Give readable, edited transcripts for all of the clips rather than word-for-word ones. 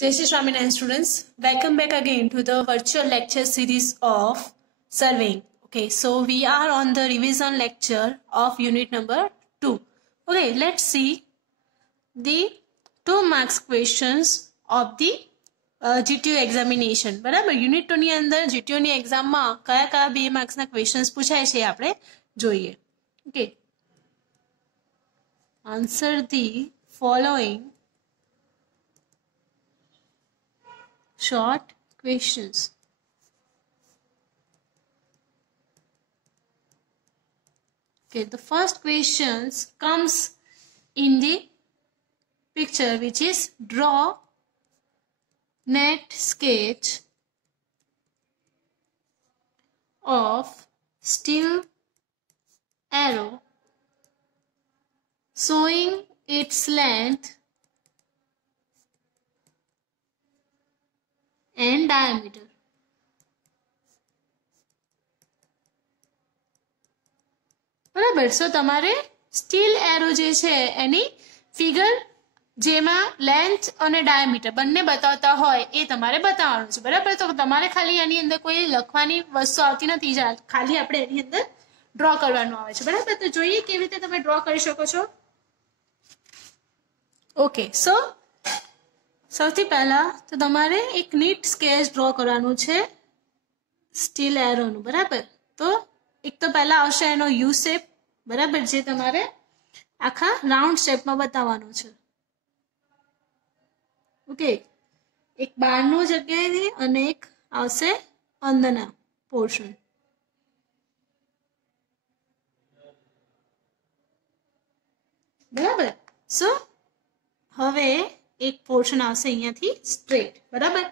Jai Shri Swaminarayan students, welcome back again to the virtual lecture series of surveying. Okay, so we are on the revision lecture of unit number 2. Okay, let's see the 2 marks questions of the GTO examination. બરાબર unit 2 ની અંદર GTO ની એક્ઝામમાં કયા કયા 2 માર્ક્સના questions પૂછાય છે આપણે જોઈએ. Okay, answer the following short questions. Okay, the first questions comes in the picture, which is draw net sketch of steel arrow showing its length and diameter. બરાબર. સો તમારે સ્ટીલ એરો જે છે એની ફિગર જેમાં length અને diameter બંને બતાવતા હોય એ તમારે બતાવવાનું છે. બરાબર. તો તમારે ખાલી એની અંદર કોઈ લખવાની વસ્તુ આવતી નથી, ખાલી આપણે એની અંદર ડ્રો કરવાનું આવે છે. બરાબર. તો જોઈએ કેવી રીતે તમે ડ્રો કરી શકો છો. ઓકે, સો સૌથી પહેલા તો તમારે એક નીટ સ્કેચ ડ્રો કરવાનું છે સ્ટીલ એરોનું. બરાબર. તો એક તો પહેલા આવશે એનો યુ શેપ. બરાબર, જે તમારે આખા રાઉન્ડ શેપમાં બતાવવાનું છે. ઓકે, એક બહારનું જગ્યાએથી અને એક આવશે અંદરના પોર્શન. બરાબર. સો હવે એક પોર્શન આવશે અહીંયાથી સ્ટ્રેટ. બરાબર.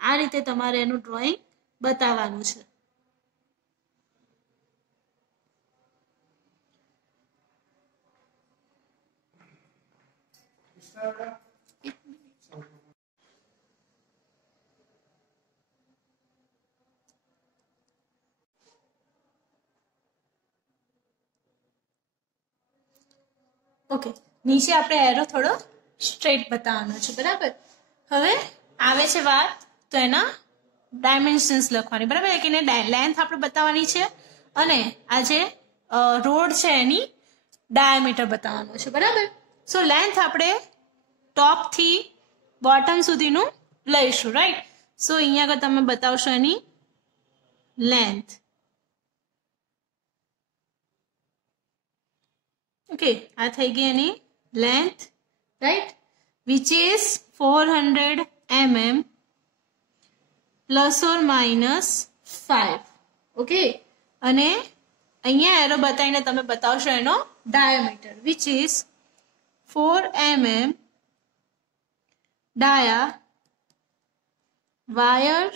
આ રીતે તમારે એનું ડ્રોઈંગ બતાવવાનું છે. ઓકે, નીચે આપણે એરો થોડો સ્ટ્રેટ બતાવવાનો છે. બરાબર. હવે આવે છે વાત તો એના ડાયમેન્શન્સ લખવાની. બરાબર, કે એને લેન્થ આપણે બતાવવાની છે અને આ જે રોડ છે એની ડાયામીટર બતાવવાનું છે. બરાબર. સો લેન્થ આપણે ટોપ થી બોટમ સુધીનું લઈશું. રાઈટ. સો અહીંયા આગળ તમે બતાવશો એની લેન્થ. ઓકે, આ થઈ ગઈ એની length. Right, which is 400 mm plus or minus 5. Okay, અને અહીંયા એરો બતાવીને તમે બતાવશો એનો diameter, which is 4 mm dia wire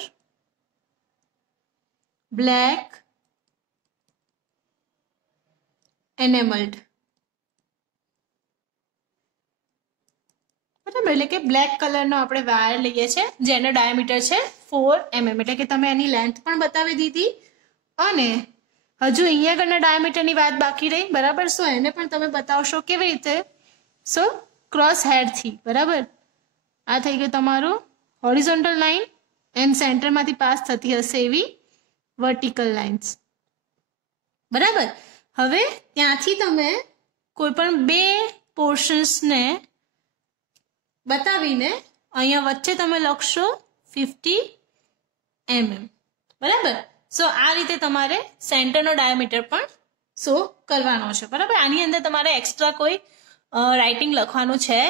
black enameled. બરાબર, એટલે કે બ્લેક કલરનો આપણે વાયર લઈએ છીએ જેનો ડાયામીટર છે 4 mm. એટલે કે તમે એની લેન્થ પણ બતાવી દીધી અને હજુ અહીંયા આગળના ડાયામીટરની વાત બાકી રહી. બરાબર. સો એને પણ તમે બતાવશો કેવી રીતે? સો ક્રોસ હેડથી. બરાબર. આ થઈ ગયું તમારું હોરિઝોન્ટલ લાઈન એન્ડ સેન્ટરમાંથી પાસ થતી હશે એવી વર્ટિકલ લાઇન્સ. બરાબર. હવે ત્યાંથી તમે કોઈ પણ 2 પોર્શન્સને બતાવીને અહીંયા વચ્ચે તમે લખશો 50 mm. બરાબર. સો આ રીતે તમારે સેન્ટરનો ડાયામીટર પણ શો કરવાનો છે. બરાબર. આની અંદર તમારે એક્સ્ટ્રા કોઈ રાઇટિંગ લખવાનું છે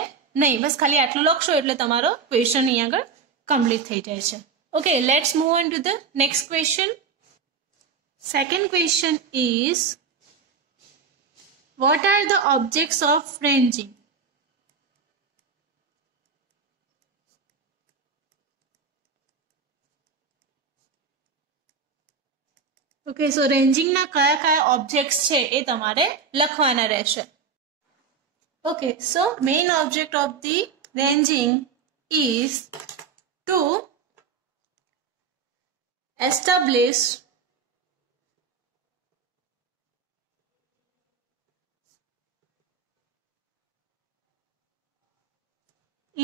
નહીં, બસ ખાલી આટલું લખશો એટલે તમારો ક્વેશ્ચન અહીંયા આગળ કમ્પ્લીટ થઈ જાય છે. Okay, let's move on to the next question. Second question is what are the objects of ranging? Okay, so રેન્જિંગના કયા કયા ઓબ્જેક્ટ્સ છે એ તમારે લખવાના રહેશે. Okay, so main object of the ranging is to establish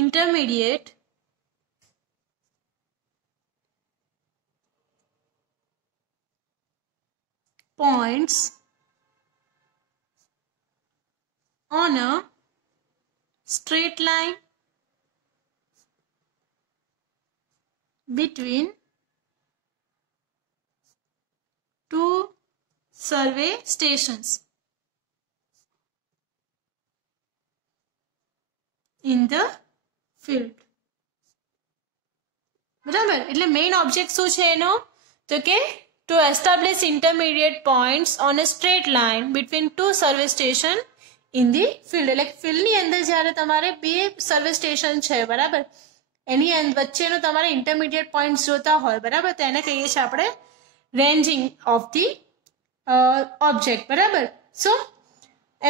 intermediate points on a straight line between two survey stations in the field. બરાબર, એટલે મેઇન ઓબ્જેક્ટ શું છે એનો? તો કે to establish intermediate points on a straight line between two survey station in the field. એટલે ફિલ્ડની અંદર જ્યારે તમારે બે સર્વે સ્ટેશન છે, બરાબર, એની વચ્ચેનો તમારે ઇન્ટરમીડિયેટ પોઈન્ટ્સ જોતા હોય, બરાબર, તો એને કહીએ છીએ આપણે રેન્જિંગ ઓફ ધી ઓબ્જેક્ટ. બરાબર, સો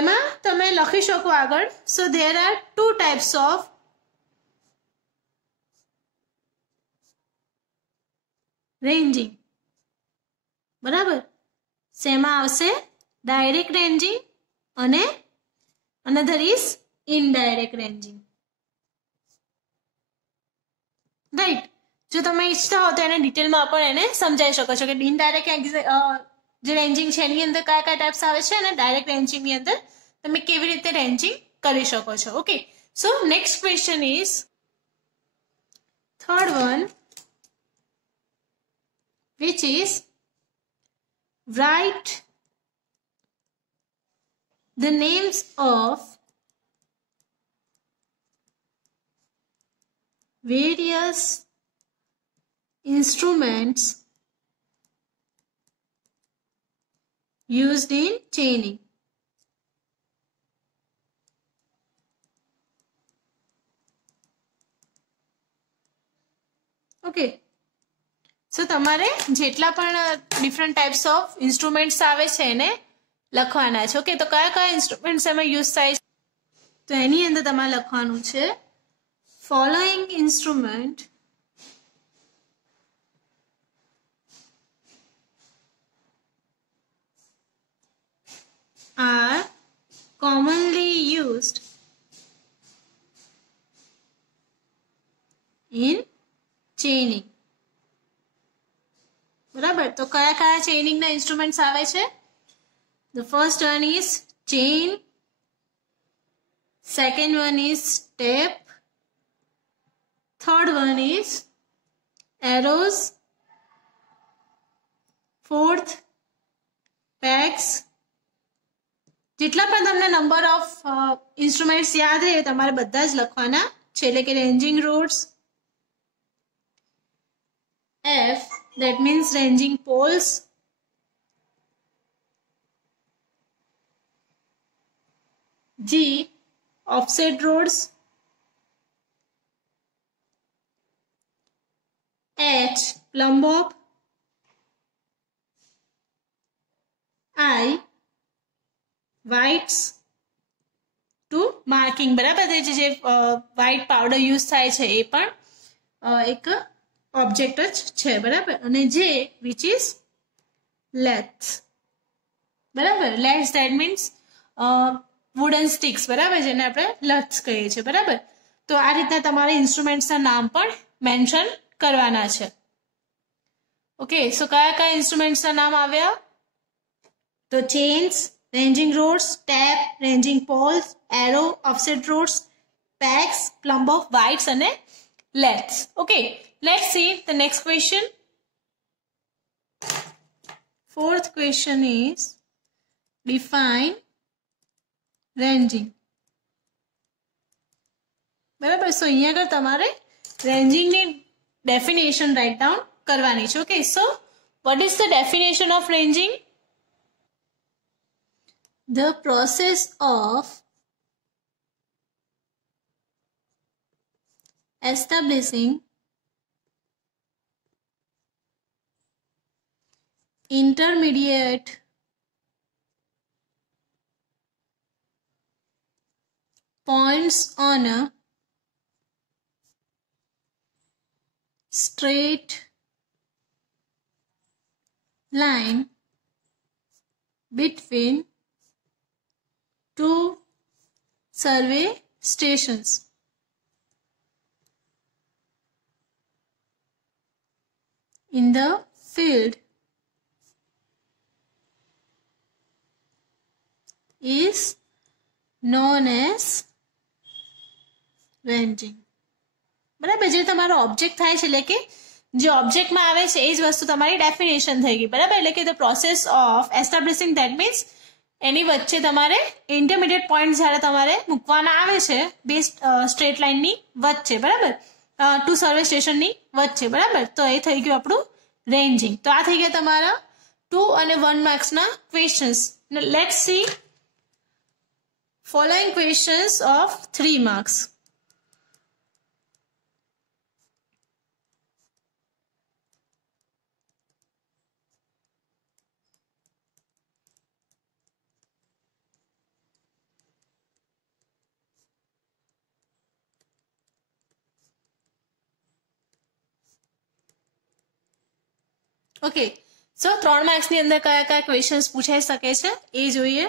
એમાં તમે લખી શકો આગળ. So there are two types of ranging. બરાબર, શેમાં આવશે? ડાયરેક્ટ રેન્જિંગ અને another is indirect ranging. Right, જો તમે ઈચ્છતા હો તો એને ડિટેલમાં પણ એને સમજાવી શકો છો કે ઇનડાયરેક્ટ જે રેન્જિંગ છે એની અંદર કયા કયા ટાઈપ્સ આવે છે અને ડાયરેક્ટ રેન્જિંગની અંદર તમે કેવી રીતે રેન્જિંગ કરી શકો છો. Okay, so next question is third one, which is write the names of various instruments used in chaining. Okay, સો તમારે જેટલા પણ ડિફરન્ટ ટાઈપ્સ ઓફ ઇન્સ્ટ્રુમેન્ટ્સ આવે છે એને લખવાના છે. ઓકે, તો કયા કયા ઇન્સ્ટ્રુમેન્ટ્સ એમાં યુઝ થાય છે? તો એની અંદર તમારે લખવાનું છે following instrument are commonly used in chaining. બરાબર, તો કયા કયા ચેઇનિંગના ઇન્સ્ટ્રુમેન્ટ્સ આવે છે? The first one is chain, second one is step, third one is arrows, fourth pegs. જેટલા પણ તમને નંબર ઓફ ઇન્સ્ટ્રુમેન્ટ્સ યાદ રહે તમારે બધા જ લખવાના છે, એટલે કે ranging rods. F, that means ranging poles. G, offset rods. H, plumb bob. I, whites to marking. બરાબર, જે white powder use થાય છે એ પણ એક ઓબ્જેક્ટ જ છે. બરાબર, અને જે which is laths. બરાબર, laths that means wooden sticks. બરાબર, જેને આપણે laths કહીએ છીએ. બરાબર, તો આ રીતના તમારે ઇન્સ્ટ્રુમેન્ટ્સના નામ પણ મેન્શન કરવાના છે. ઓકે, સો કયા કયા ઇન્સ્ટ્રુમેન્ટ્સના નામ આવ્યા? તો chains, ranging rods, step, ranging poles, arrow, offset rods, pegs, plumb of whites and laths. Okay, let's see the next question. Fourth question is define ranging. બરાબર, સો અહીંયા આગળ તમારે રેન્જિંગની ડેફિનેશન રાઇટ ડાઉન કરવાની છે. Okay, so what is the definition of ranging? The process of establishing intermediate points on a straight line between two survey stations in the field is known as ranging. બરાબર, જે તમારો object થાય છે એટલે કે જે ઓબ્જેક્ટમાં આવે છે એ જ વસ્તુ તમારી ડેફિનેશન થઈ ગઈ. બરાબર, એટલે કે the process of establishing that means એની વચ્ચે તમારે ઇન્ટરમીડિયેટ પોઈન્ટ જ્યારે તમારે મૂકવાના આવે છે બે સ્ટ્રેટ લાઇનની વચ્ચે. બરાબર, ટુ સર્વે સ્ટેશનની વચ્ચે. બરાબર, તો એ થઈ ગયું આપણું રેન્જિંગ. તો આ થઈ ગયા તમારા 2 અને 1 માર્ક્સના questions. Let's see following questions of 3 marks. Okay, so 3 marks ની અંદર કયા કયા ક્વેશ્ચન્સ પૂછાઈ શકે છે એ જોઈએ.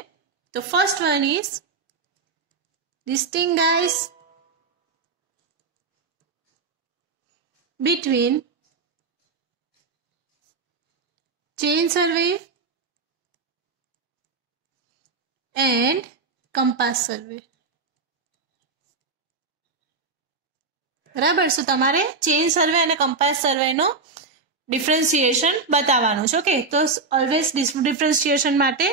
તો first one is distinguish between chain survey and compass survey. બરાબર, સો તમારે ચેઇન સર્વે અને કમ્પાસ સર્વે નો ડિફરન્સિએશન બતાવવાનું છે. ઓકે, તો ઓલવેઝ ડિફરન્સિએશન માટે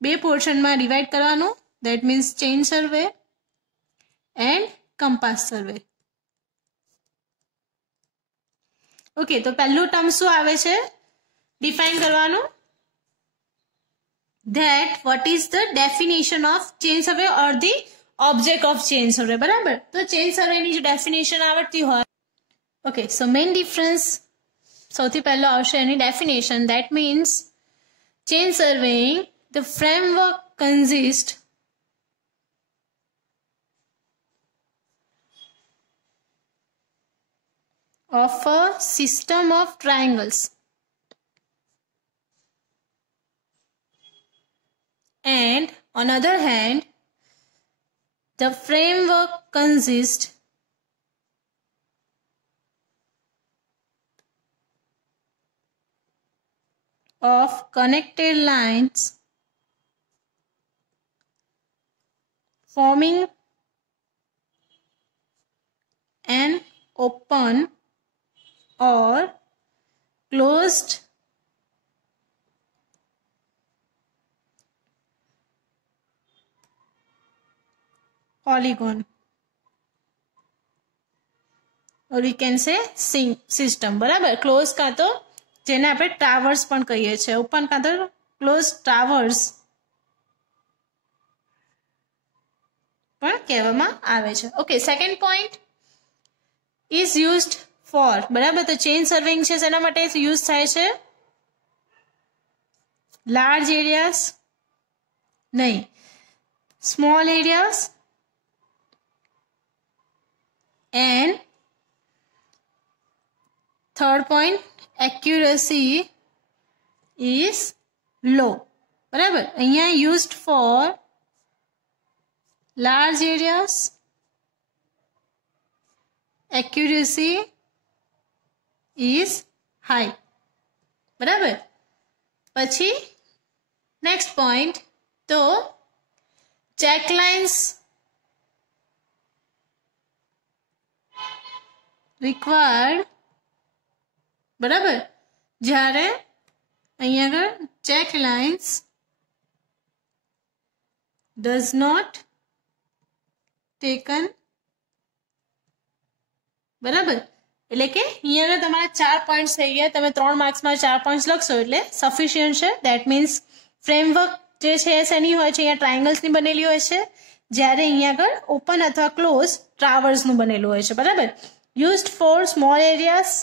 બે પોર્શનમાં ડિવાઈડ કરવાનું. That means chain survey and compass survey. Okay, તો પહેલું ટર્મ શું આવે છે ડિફાઇન કરવાનું. That what is the definition of chain survey or the object of chain survey. બરાબર, તો ચેઇન સર્વેની જે ડેફિનેશન આવડતી હોય. ઓકે, સો મેઇન ડિફરન્સ સૌથી પહેલો આવશે એની definition. That means chain surveying the framework consist of a system of triangles and on other hand the framework consists of connected lines forming an open or closed polygon or we can say system. બરાબર, close કાં તો જેને આપણે traverse પણ કહીએ છીએ, open કાં તો ક્લોઝ ટ્રાવર્સ પણ કહેવામાં આવે છે. Okay, second point is used four. બરાબર, તો ચેઇન સર્વેઇંગ છે એના માટે યુઝ થાય છે લાર્જ એરિયાઝ નહીં, small areas and third point accuracy is લો. બરાબર, અહીંયા used for large areas, accuracy is high. બરાબર, પછી નેક્સ્ટ પોઈન્ટ, તો ચેક લાઇન્સ રિક્વાયર્ડ. બરાબર, જ્યારે અહીંયા આગળ check lines does not taken. બરાબર, એટલે કે અહીંયા આગળ તમારા 4 પોઈન્ટ્સ થઈ ગયા. તમે 3 માર્ક્સમાં 4 પોઈન્ટ્સ લખશો એટલે સફિશિયન્ટ છે. ધેટ મીન્સ ફ્રેમવર્ક જે છે શેની હોય છે, અહીંયા ટ્રાયંગલ્સની બનેલી હોય છે, જ્યારે અહીંયા આગળ ઓપન અથવા ક્લોઝ ટ્રાવર્સનું બનેલું હોય છે. બરાબર, used for small areas,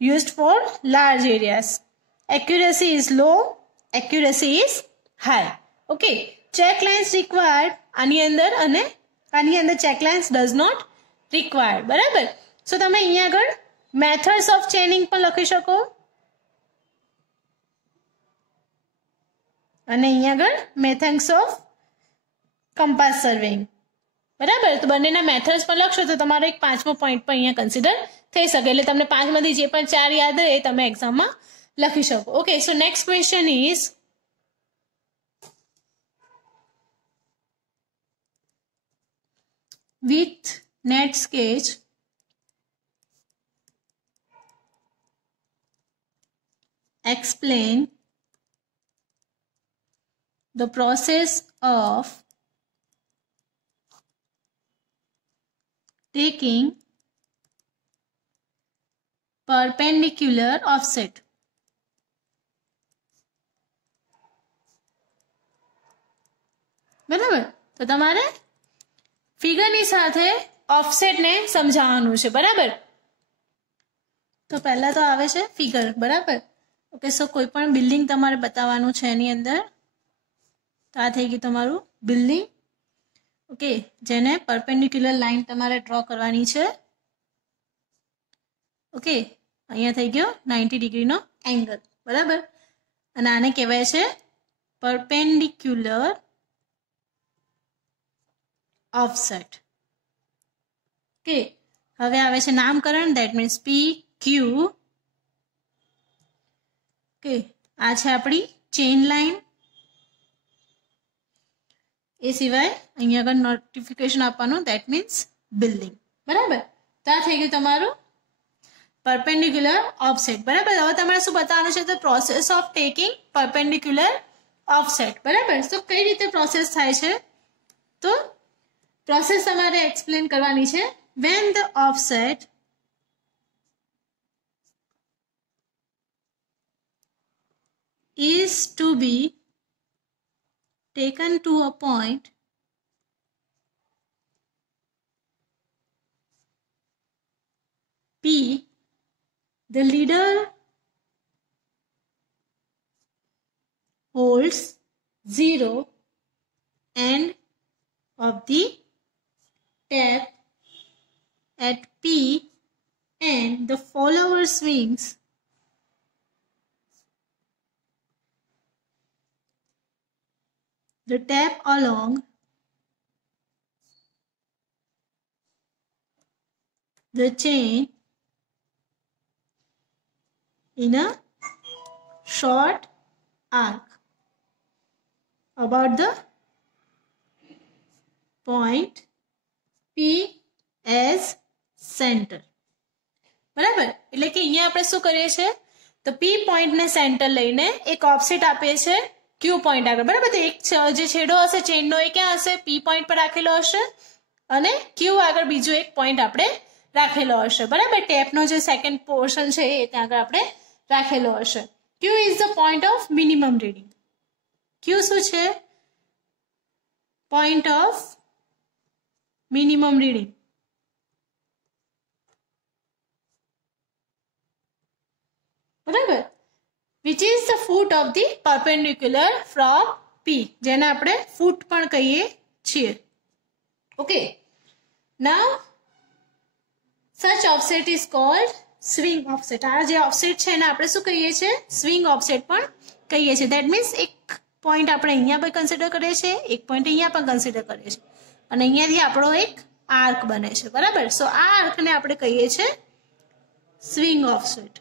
used for large areas. Accuracy is low, accuracy is high. Okay, check lines required આની અંદર અને આની અંદર check lines does not required. બરાબર, સો તમે અહીંયા આગળ મેથડ્સ ઓફ ચેનિંગ પણ લખી શકો અને અહીંયા આગળ મેથડ્સ ઓફ કમ્પાસ સર્વેઇંગ. બરાબર, તો બંનેના મેથડ્સ પણ લખશો તો તમારો એક 5મો પોઈન્ટ પણ અહીંયા કન્સિડર થઈ શકે. એટલે તમને 5માંથી જે પણ 4 યાદ રહે એ તમે એક્ઝામમાં લખી શકો. Okay, so next question is with net sketch explain the process of taking perpendicular offset. બરાબર, તો તમારે ફિગરની સાથે ઓફસેટને સમજાવવાનું છે. બરાબર, તો પહેલા તો આવે છે ફિગર. બરાબર, ઓકે. સો કોઈ પણ બિલ્ડિંગ તમારે બતાવવાનું છે એની અંદર. તો આ થઈ ગયું તમારું બિલ્ડિંગ. ઓકે, જેને પરપેન્ડિક્યુલર લાઈન તમારે ડ્રો કરવાની છે. ઓકે, અહીંયા થઈ ગયો 90 ડિગ્રીનો એંગલ. બરાબર, અને આને કહેવાય છે પરપેન્ડિક્યુલર ઓફસેટ. ઓકે, હવે આવે છે નામકરણ. That means PQ. ઓકે, આ છે આપણી ચેઇન લાઈન. એ સિવાય અહીંયા આગળ નોટિફિકેશન આપવાનું. That means building. બરાબર, તો આ થઈ ગયું તમારું પરપેન્ડિક્યુલર ઓફસેટ. બરાબર, હવે તમારે શું બતાવવાનું છે? તો process of taking perpendicular offset. બરાબર, તો કઈ રીતે પ્રોસેસ થાય છે? તો પ્રોસેસ તમારે એક્સપ્લેન કરવાની છે. when the offset is to be taken to a point P, the leader holds 0 end of the tap at P and the follower swings the tap along the chain in a short arc about the point P as center. બરાબર, એટલે કે અહીંયા આપણે શું કરીએ છીએ? તો P પોઈન્ટને સેન્ટર લઈને એક ઓફસેટ આપીએ છીએ Q પોઈન્ટ આગળ. બરાબર, તો એક જે છેડો હશે ચેઇનનો એ ક્યાં હશે? P પોઈન્ટ પર રાખેલો હશે અને Q આગળ બીજો એક પોઈન્ટ આપણે રાખેલો હશે. બરાબર, ટેપનો જે સેકન્ડ પોર્શન છે એ ત્યાં આગળ આપણે રાખેલો હશે. Q is the point of minimum reading. Q શું છે? Point of minimum reading. બરાબર, which is the foot of the perpendicular from P, જેને આપણે ફૂટ પણ કહીએ છીએ. Okay, now such offset is called swing offset. આ જે ઓફસેટ છે એને આપણે શું કહીએ છીએ? સ્વિંગ ઓફસેટ પણ કહીએ છીએ. ધેટ મીન્સ એક પોઈન્ટ આપણે અહીંયા પણ કન્સિડર કરીએ છીએ, એક પોઈન્ટ અહીંયા પણ કન્સિડર કરીએ છીએ અને અહીંયાથી આપણો એક આર્ક બને છે. બરાબર, સો આ આર્કને આપણે કહીએ છીએ સ્વિંગ ઓફસેટ.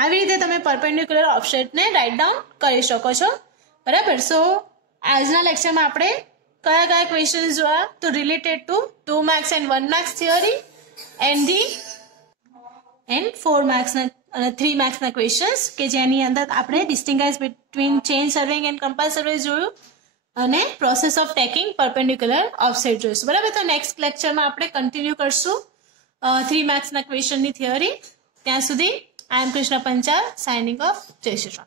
આવી રીતે તમે પરપેન્ડિક્યુલર ઓફસેટને રાઇટ ડાઉન કરી શકો છો. બરાબર, સો આજના લેક્ચરમાં આપણે કયા કયા ક્વેશ્ચન્સ જોયા? તો related to 2 marks and 1 marks theory and 4 માર્ક્સના અને 3 માર્ક્સના ક્વેશ્ચન્સ કે જેની અંદર આપણે distinguish between chain surveying and compass survey જોયું અને process of taking perpendicular offset જોઈશું. બરાબર, તો નેક્સ્ટ લેક્ચરમાં આપણે કન્ટિન્યુ કરશું 3 માર્ક્સના ક્વેશ્ચનની થિયરી. ત્યાં સુધી I am Krishna Panchal signing off. Jai Shri Ram.